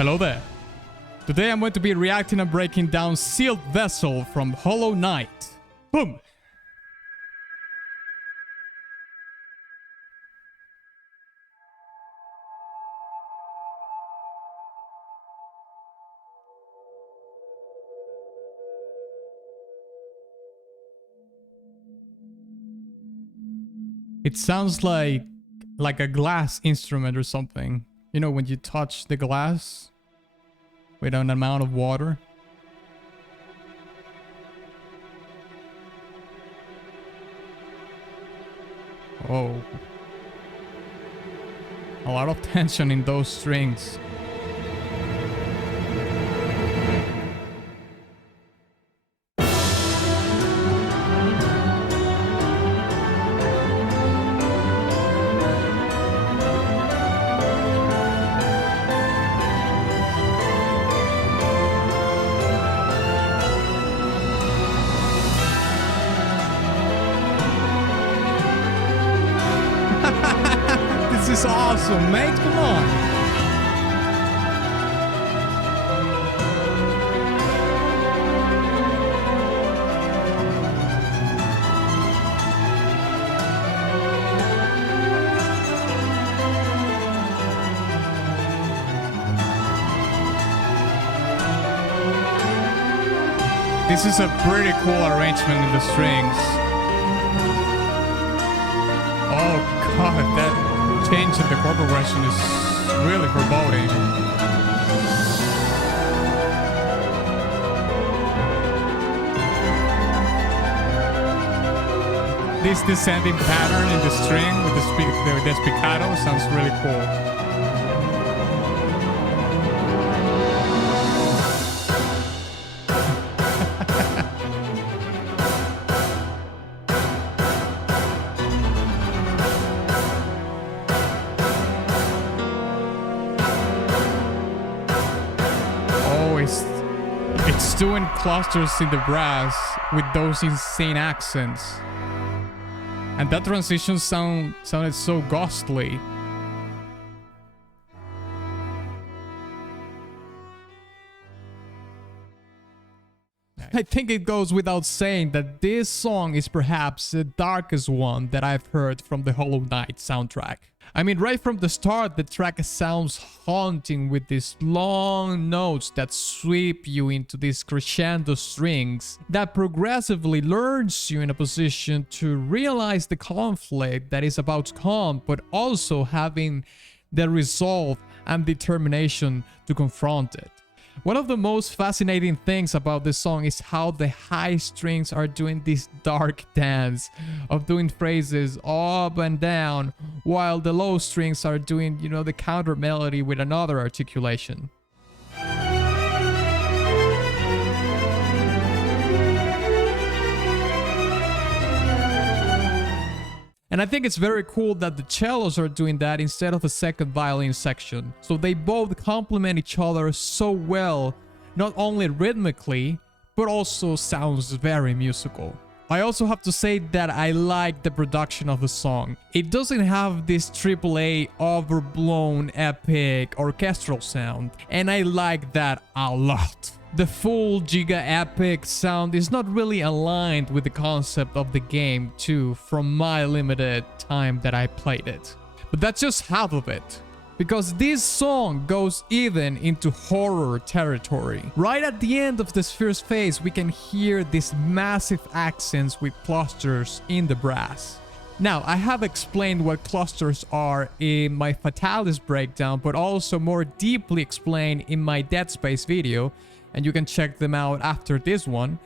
Hello there. Today I'm going to be reacting and breaking down Sealed Vessel from Hollow Knight. Boom! It sounds like a glass instrument or something. You know, when you touch the glass with an amount of water. Oh. A lot of tension in those strings. This is awesome, mate. Come on. This is a pretty cool arrangement in the strings. Oh god, that change in the chord progression is really foreboding. This descending pattern in the string with the spiccato sounds really cool. It's doing clusters in the brass with those insane accents. And that transition sounded so ghostly. I think it goes without saying that this song is perhaps the darkest one that I've heard from the Hollow Knight soundtrack. I mean, right from the start, the track sounds haunting with these long notes that sweep you into these crescendo strings that progressively lures you in a position to realize the conflict that is about to come, but also having the resolve and determination to confront it. One of the most fascinating things about this song is how the high strings are doing this dark dance of doing phrases up and down, while the low strings are doing, you know, the counter melody with another articulation. And I think it's very cool that the cellos are doing that instead of a second violin section. So they both complement each other so well, not only rhythmically, but also sounds very musical. I also have to say that I like the production of the song. It doesn't have this AAA overblown epic orchestral sound, and I like that a lot. The full Giga Epic sound is not really aligned with the concept of the game too, from my limited time that I played it. But that's just half of it, because this song goes even into horror territory. Right at the end of this first phase, we can hear these massive accents with clusters in the brass. Now, I have explained what clusters are in my Fatalis breakdown, but also more deeply explained in my Dead Space video, and you can check them out after this one.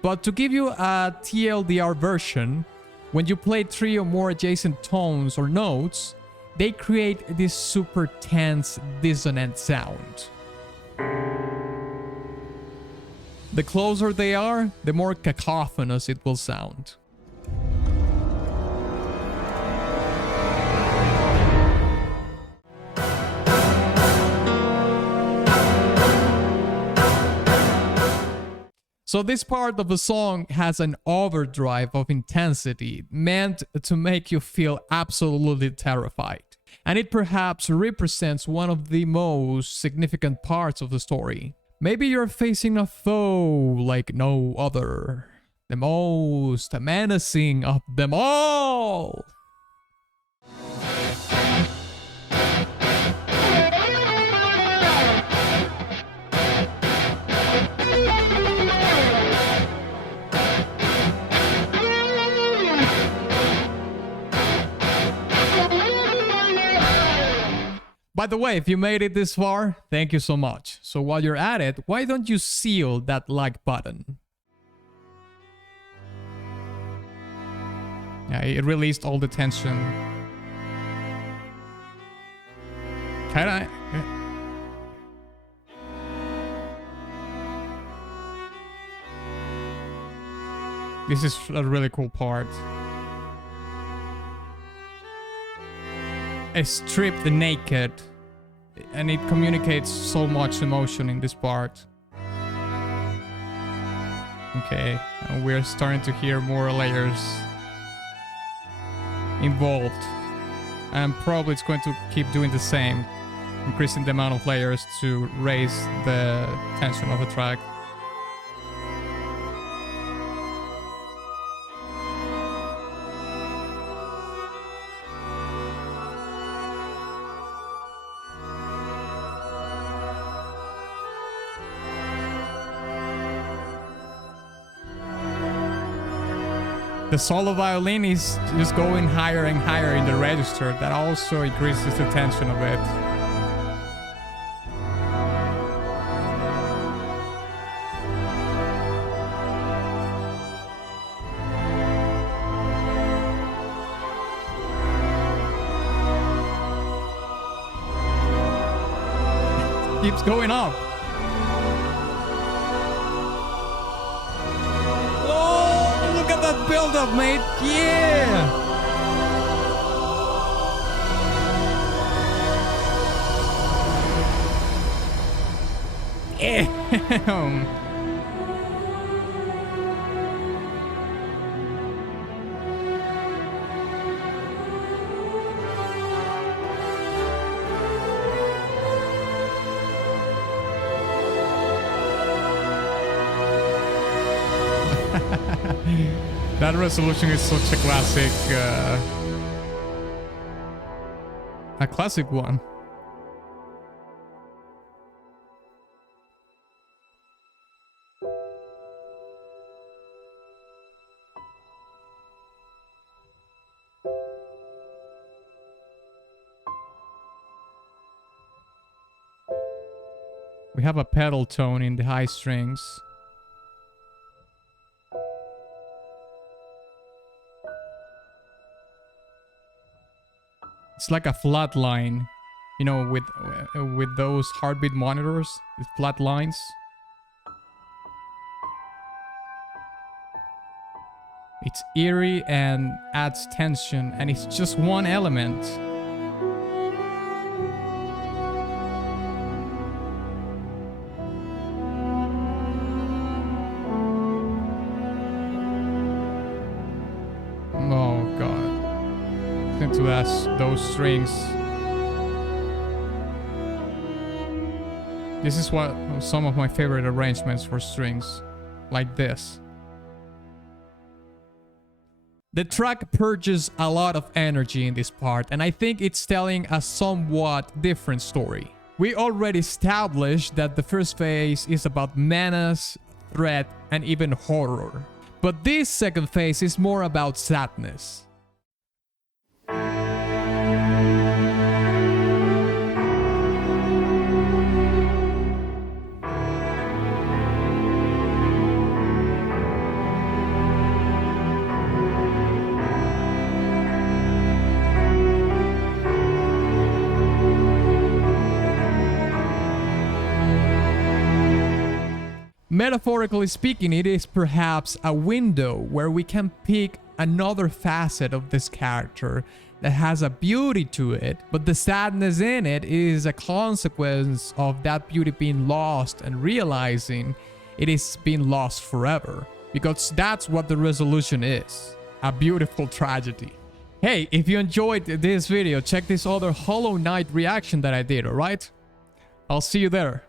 But to give you a TLDR version, when you play 3 or more adjacent tones or notes, they create this super tense, dissonant sound. The closer they are, the more cacophonous it will sound. So this part of the song has an overdrive of intensity meant to make you feel absolutely terrified. and it perhaps represents one of the most significant parts of the story. Maybe you're facing a foe like no other, the most menacing of them all. By the way, if you made it this far, thank you so much. So while you're at it, why don't you seal that like button? Yeah, it released all the tension. Can I? This is a really cool part. Stripped naked, and it communicates so much emotion in this part. Okay, and we're starting to hear more layers involved, and probably it's going to keep doing the same, increasing the amount of layers to raise the tension of the track. The solo violin is just going higher and higher in the register. That also increases the tension a bit. Keeps going up. Build up, mate. Yeah. Damn. That resolution is such a classic one. We have a pedal tone in the high strings. It's like a flat line, you know, with those heartbeat monitors, with flat lines. It's eerie and adds tension, and it's just one element. Oh god. To those strings. This is what some of my favorite arrangements for strings, like this. The track purges a lot of energy in this part, and I think it's telling a somewhat different story. We already established that the first phase is about menace, threat, and even horror. But this second phase is more about sadness. Metaphorically speaking, it is perhaps a window where we can pick another facet of this character that has a beauty to it, but the sadness in it is a consequence of that beauty being lost and realizing it is being lost forever. Because that's what the resolution is, a beautiful tragedy. Hey, if you enjoyed this video, check this other Hollow Knight reaction that I did, alright? I'll see you there.